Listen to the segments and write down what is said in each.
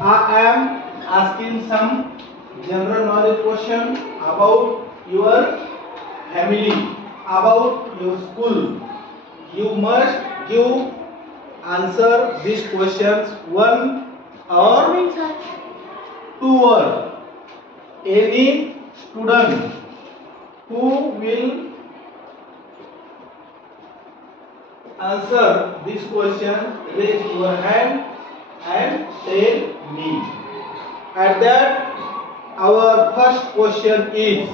I am asking some general knowledge question about your family, about your school. You must give answer these questions one or two word. Any student who will answer this question, raise your hand and tell me. At that, our first question is,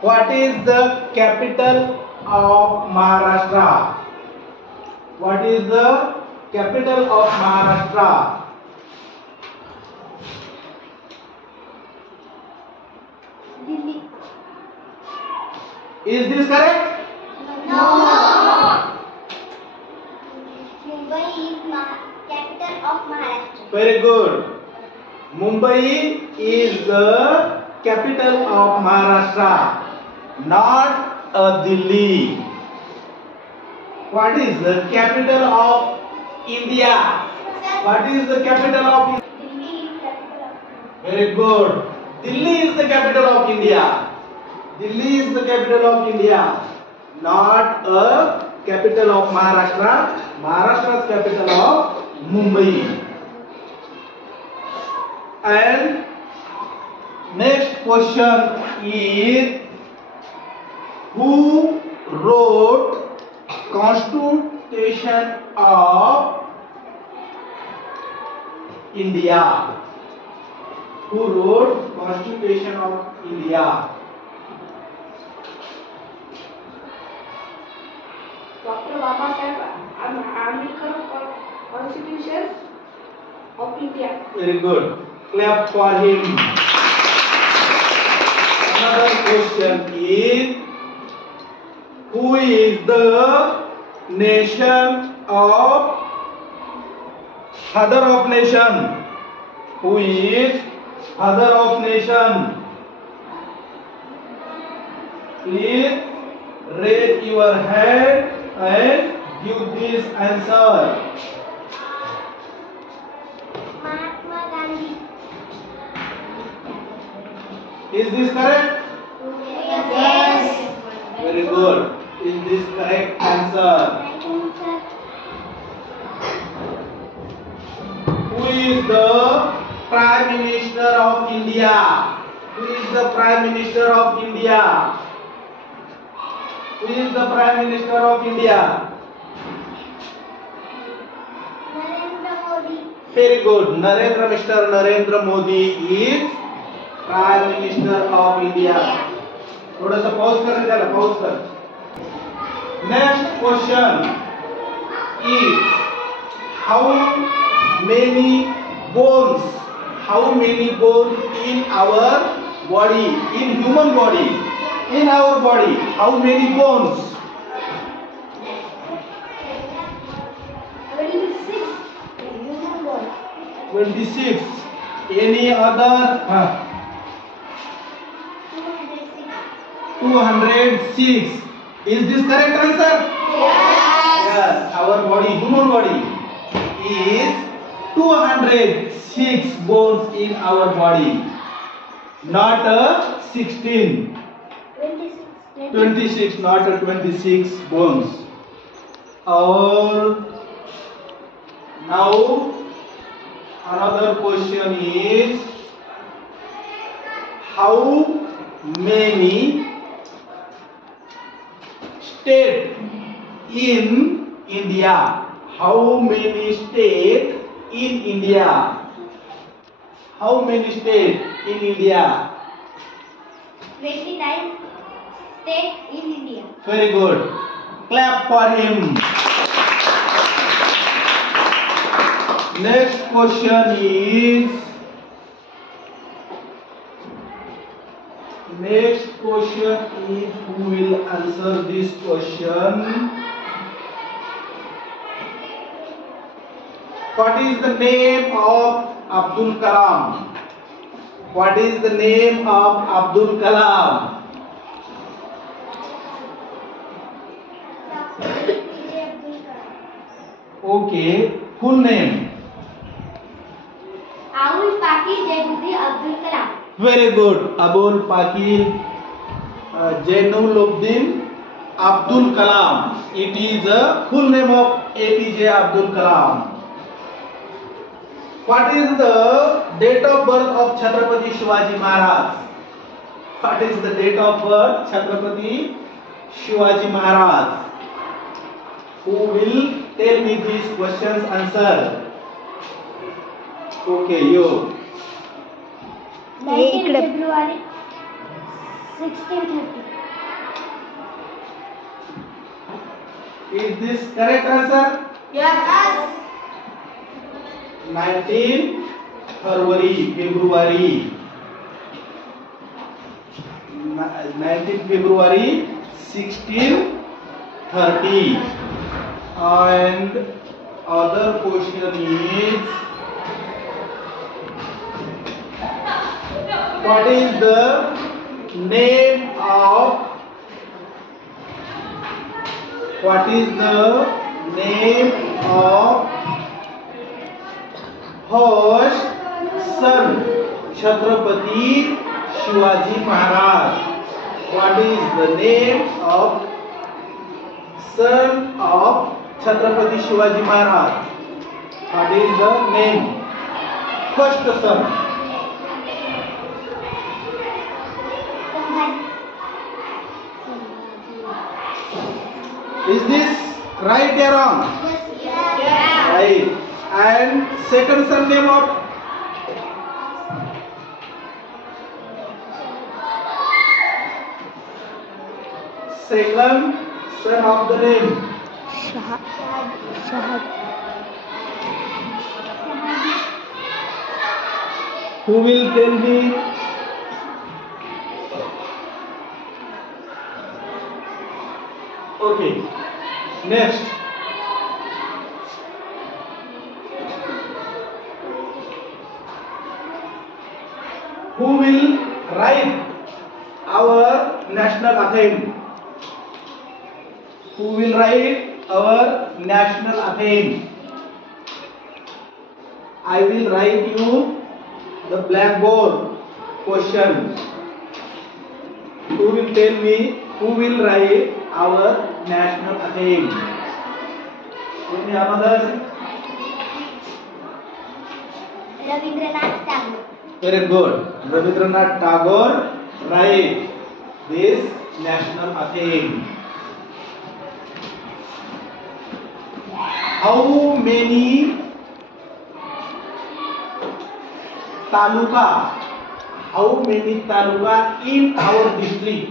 what is the capital of Maharashtra? What is the capital of Maharashtra? Delhi. Is this correct? No. Mumbai is capital of Maharashtra. Very good. Mumbai is the capital of Maharashtra, not Delhi. What is the capital of India? What is the capital of India? Delhi is capital of Very good. Delhi is the capital of India. Delhi is the capital of India, not a capital of Maharashtra. Maharashtra's capital of Mumbai. And next question is, who wrote Constitution of India? Who wrote Constitution of India? Dr. Babasaheb Ambedkar, Constitution of India. Very good. Clap for him. Another question is, who is the father of nation? Who is father of nation? Please raise your hand and give this answer. Mahatma Gandhi. Is this correct? Yes. Very good. Is this correct answer? Who is the Prime Minister of India? Who is the Prime Minister of India? Who is the Prime Minister of India? Narendra Modi. Very good. Mr. Narendra Modi is Prime Minister of India. थोड़ा सा pause कर देना, pause कर. Next question is, how many bones in our body, in human body, in our body, how many bones? 26. Human body. 26. Any other? 206. Is this correct answer? Yes. Our body, human body, is 206 bones in our body, not 16. 26, not 26 bones. Or now another question is, how many states in India? How many states in India? How many states in India? 29 states in India. Very good. Clap for him. Next question is, who will answer this question? What is the name of Abdul Kalam? What is the name of Abdul Kalam? Okay, full name. Pakir Jainuddin Abdul Kalam. Very good. Abul Pakir Jainuddin Abdul Kalam. It is a full name of APJ Abdul Kalam. What is the date of birth of Chhatrapati Shivaji Maharaj? What is the date of birth Chhatrapati Shivaji Maharaj? Who will tell me these questions answer? Okay, you. 19 February 1630. Is this correct answer? Yes. 19 February 1630. And other question is, what is the name of first son Chhatrapati Shivaji Maharaj? What is the name of son of Chhatrapati Shivaji Maharaj? What is the name? First son. Is this right or wrong? Yes. Right. And second son name of? Second son of the name? Who will tell me? Okay. Next. Who will write our national anthem? Who will write our national anthem? I will write you the blackboard question. Who will tell me who will write our national anthem? Any another? Rabindranath Tagore. Very good. Rabindranath Tagore write this national anthem. How many taluka? How many taluka in our district?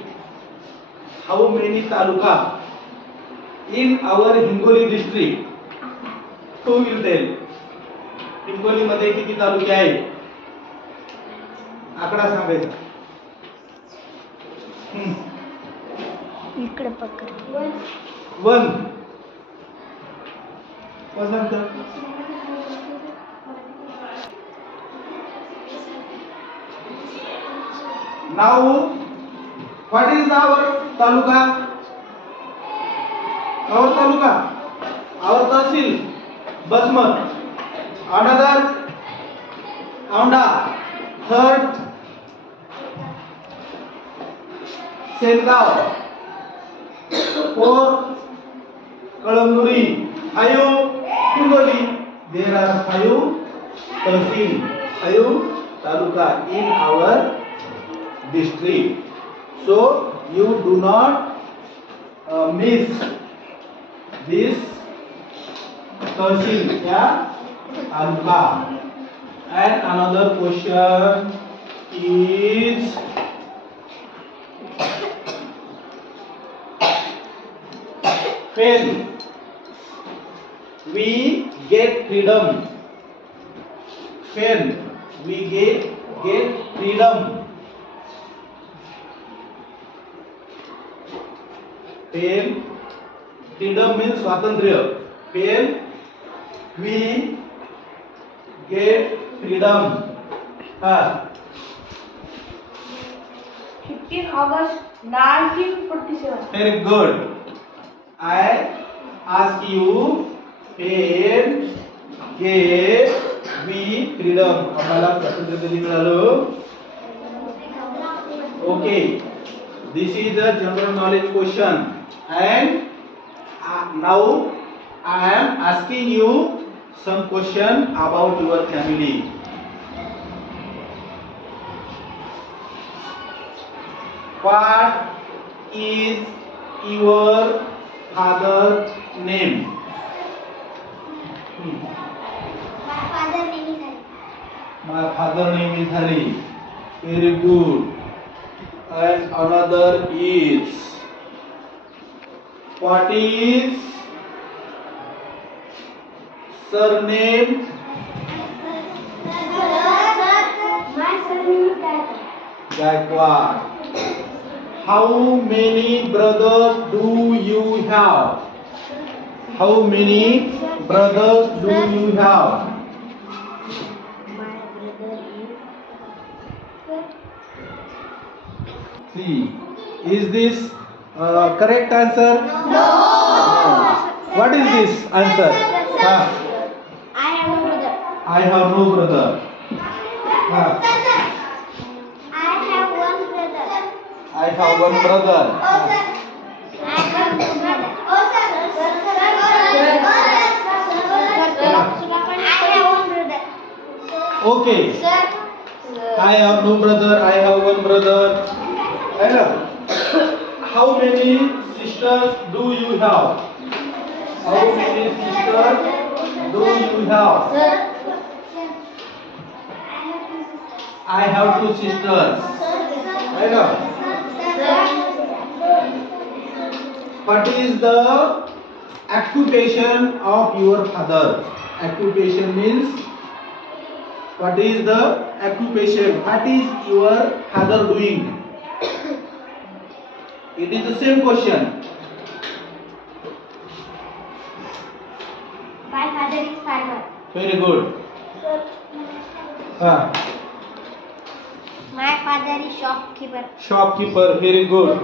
How many taluka in our Hingoli district? Who will tell? Hingoli मध्ये किती तालुके आहेत? आकडा सांगायचा. इकडे पकड. 1. वसंत. Now, what is our taluka? Our taluka, our tahsil, Basmat. Another, Aunda. Third, Sengaon. Fourth, Kalamduri. 5, Hingoli. There are 5 tahsil, 5 taluka in our district. So you do not miss this tahsil, taluka. And another question is, when we get freedom, when we get freedom, when freedom means स्वातंत्र्य, when we get freedom, 15 August 1947. very good. I ask you, when get We freedom. आम्हाला स्वातंत्र्य कधी मिळालं? Okay. This is a general knowledge question, and now I am asking you some question about your family. What is your father's name? My father name is Ali. My father name is Hari. Very good. And another is, what is surname? My surname is Gayatri. Gaikwad. How many brothers do you have? How many brothers do you have? My brother is See, is this correct answer? No. What is this answer? I have one brother. I have no brother. I have one brother. I have one brother. I have two brother. I have one brother. Okay. Sir. I have no brother. I have one brother. How many sisters do you have? How many sisters do you have? I have two sisters. What is the occupation of your father? Occupation means, what is the occupation? What is your father doing? It is the same question. My father is farmer. Very good. My father is shopkeeper. Shopkeeper. Very good.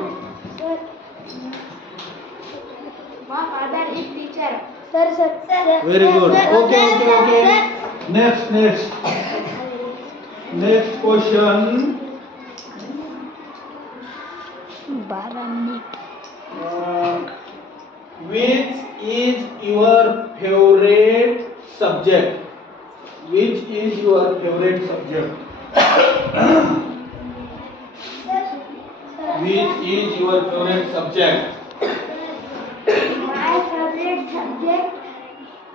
My father is teacher. Sir. Very good. Okay. Next. Next question. Which is your favorite subject? Which is your favorite subject? Which is your favorite subject? My favorite subject,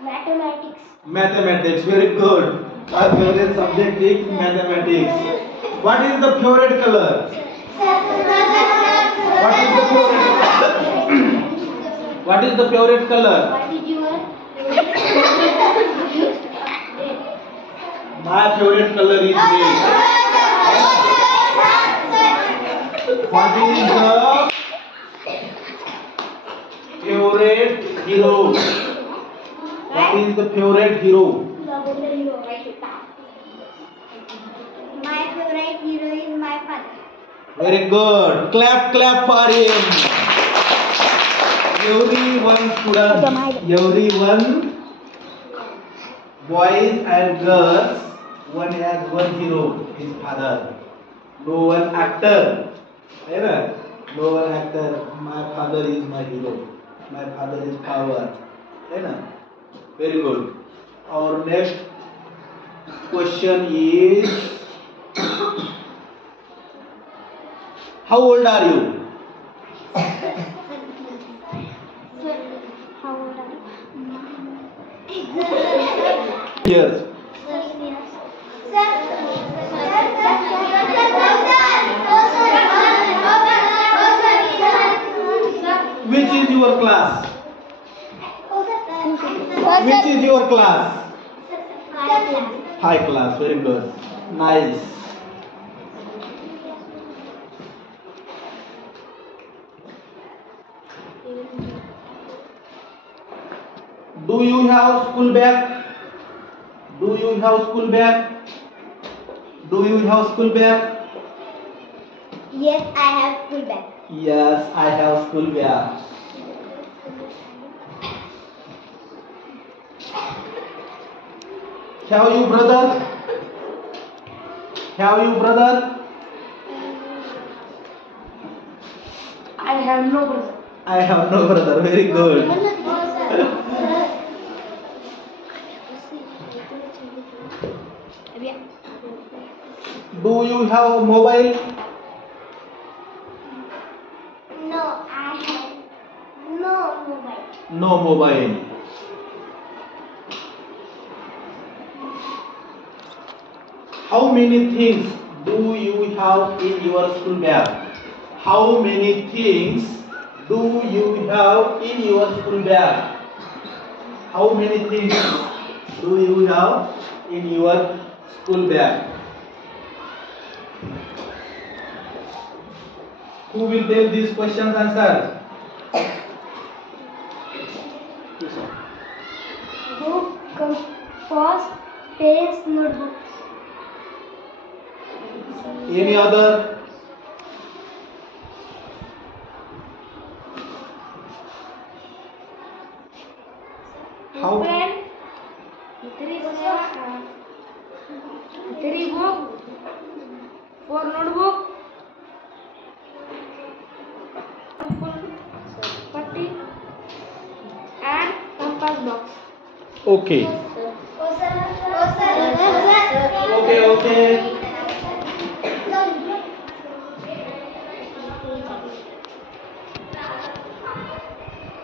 mathematics. Mathematics. Very good. My favorite subject is mathematics. What is the favorite color? What is the favorite? What is the favorite color? What is your My favorite color is red. What is the favorite hero? What is the favorite hero? My favorite hero is my father. Very good. Clap for him. Everyone students, everyone, boys and girls, one has one hero, his father. No one actor. No one actor. My father is my hero. My father is power. Very good. Our next question is, how old are you? How old are you? Yes. Which is your class? Which is your class? High class. Very good. Nice. Do you have school bag? Do you have school bag? Do you have school bag? Yes, I have school bag. Yes, I have school bag. Have you brother? Have you brother? I have no brother. I have no brother. Very good. Do you have mobile? No, I have no mobile. No mobile. How many things do you have in your school bag? How many things do you have in your school bag? How many things do you have in your school bag? Who will tell these questions answer? Book, compass, pens, notebooks. Any other? How? Pen, three book, four notebook, putty, and compass box. Okay. Okay.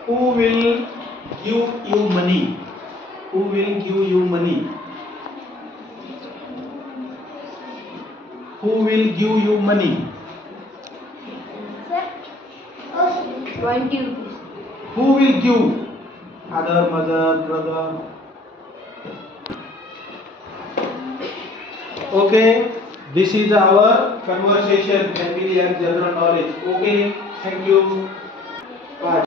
Who will give you money? Who will give you money? Who will give you money? 20 rupees. Who will give? Father, mother, brother. Okay. This is our conversation, happily and general knowledge. Okay. Thank you. Bye.